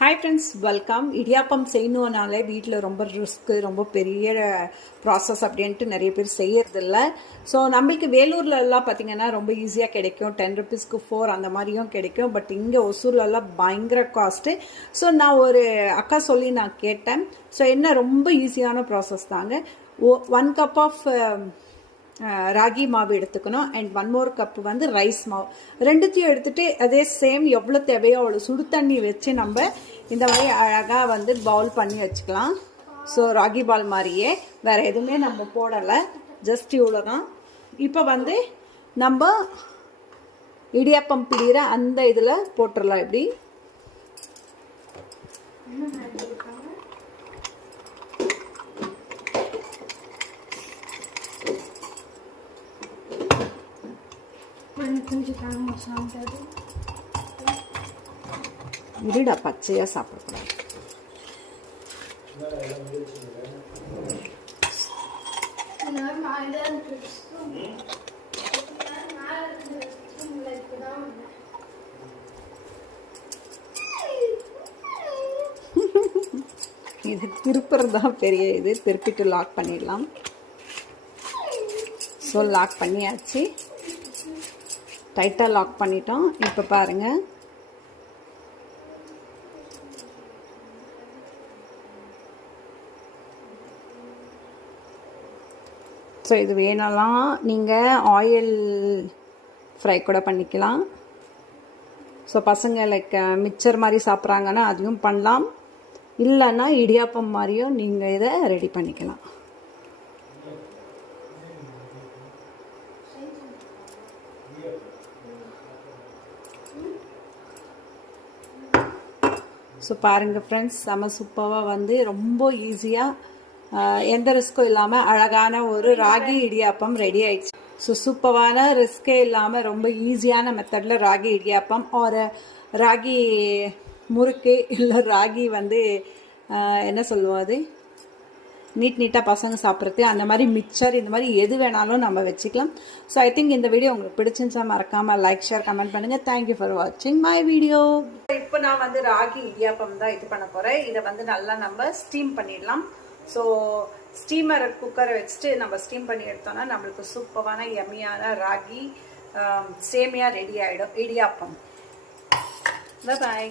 Hi friends, welcome. Idiyappam செய்யணுன்னாலே வீட்டில் ரொம்ப ரிஸ்க்கு, ரொம்ப பெரிய ப்ராசஸ் அப்படின்ட்டு நிறைய பேர் செய்யறதில்ல. ஸோ நம்மளுக்கு வேலூர்லலாம் பார்த்திங்கன்னா ரொம்ப ஈஸியாக கிடைக்கும். 10 rupeesக்கு 4 அந்த மாதிரியும் கிடைக்கும். பட் இங்கே ஒசூர்லலாம் பயங்கர காஸ்ட்டு. ஸோ நான் ஒரு அக்கா சொல்லி நான் கேட்டேன். ஸோ என்ன ரொம்ப ஈஸியான ப்ராசஸ் தாங்க. 1 cup ஆஃப் ராகி மாவு எடுத்துக்கணும். அண்ட் 1 more cup வந்து ரைஸ் மாவு. ரெண்டுத்தையும் எடுத்துகிட்டு அதே சேம் எவ்வளோ தேவையோ அவ்வளோ சுடு தண்ணி வச்சு நம்ம இந்த மாதிரி அழகாக வந்து பவுல் பண்ணி வச்சுக்கலாம். ஸோ ராகி பால் மாதிரியே வேறு எதுவுமே நம்ம போடலை, ஜஸ்ட் இவ்வளோ தான். இப்போ வந்து நம்ம இடியாப்பம் பிடிக்கிற அந்த இதில் போட்டுடலாம். இப்படி இருடா, பச்சையா சாப்பிடக்கூடாது. இது திருப்புறது தான் பெரிய இது. திருப்பிட்டு லாக் பண்ணிடலாம். ஸோ லாக் பண்ணியாச்சு, டைட்டாக லாக் பண்ணிட்டோம். இப்போ பாருங்கள், ஸோ இது வேணாலாம் நீங்கள் ஆயில் ஃப்ரை கூட பண்ணிக்கலாம். ஸோ பசங்க லைக் மிக்சர் மாதிரி சாப்பிட்றாங்கன்னா அதையும் பண்ணலாம். இல்லைன்னா இடியாப்பம் மாதிரியும் நீங்கள் இதை ரெடி பண்ணிக்கலாம். ஸோ பாருங்கள் ஃப்ரெண்ட்ஸ், செம சூப்பராக வந்து ரொம்ப ஈஸியாக எந்த ரிஸ்க்கும் இல்லாமல் அழகான ஒரு ராகி இடியாப்பம் ரெடி ஆயிடுச்சு. ஸோ சூப்பரான ரிஸ்கே இல்லாமல் ரொம்ப ஈஸியான மெத்தடில் ராகி இடியாப்பம் ஒரு ராகி முறுக்கு இல்லை ராகி வந்து என்ன சொல்லுவோம், அது நீட்டாக பசங்க சாப்பிட்றது, அந்த மாதிரி மிக்சர், இந்த மாதிரி எது வேணாலும் நம்ம வச்சுக்கலாம். ஸோ ஐ திங்க் இந்த வீடியோ உங்களுக்கு பிடிச்சிருந்தா மறக்காமல் லைக், ஷேர், கமெண்ட் பண்ணுங்கள். தேங்க்யூ ஃபார் வாட்சிங் மை வீடியோ. இப்போ நான் வந்து ராகி இடியாப்பம் தான் இது பண்ண போகிறேன். இதை வந்து நல்லா நம்ம ஸ்டீம் பண்ணிடலாம். ஸோ ஸ்டீமர் குக்கரை வச்சுட்டு நம்ம ஸ்டீம் பண்ணி எடுத்தோம்னா நம்மளுக்கு சூப்பரான யம்மியான ராகி சேமியா ரெடி ஆகிடும் இடியாப்பம். பாய்.